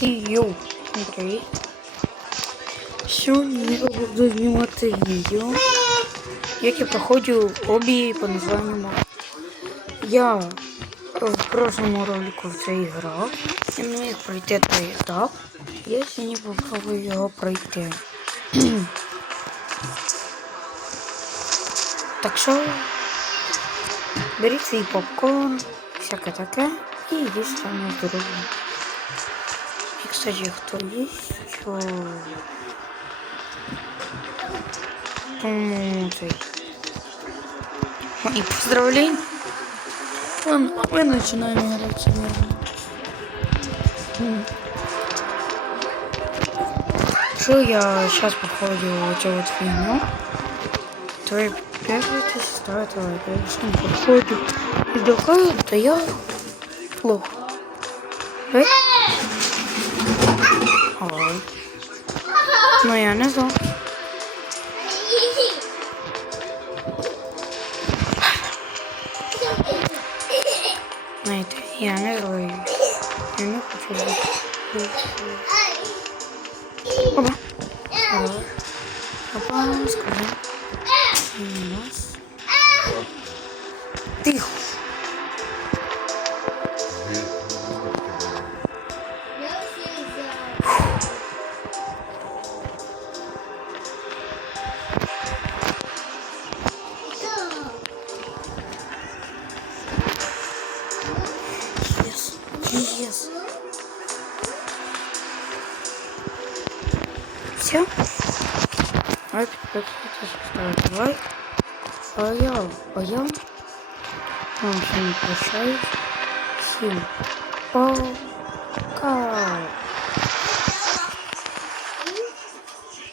Йоу, привіт. Сьогодні я буду знімати відео, як я проходжу хобі по названню. Я в прошлому ролику в цей грав і не міг пройти той етап. Я сьогодні попробую його пройти. Так що беріть свій попкорн, всяке таке і їдіть там на здоров'я. И, кстати, кто есть, что... И поздравления. Ладно, мы начинаем играть сегодня. Что я сейчас походу вот эту вот фигню. Твои первые ставят лайк. Я что походу вдохаю, то я плохо. Ой. Ну я не знал. Знаєте, я не злий. Я не хочу бути. Опа. Опа, скажи. Раз. Тихо. Yes. Все. Давай ставить лайк. А я. В общем, прощаюсь. Всем пока.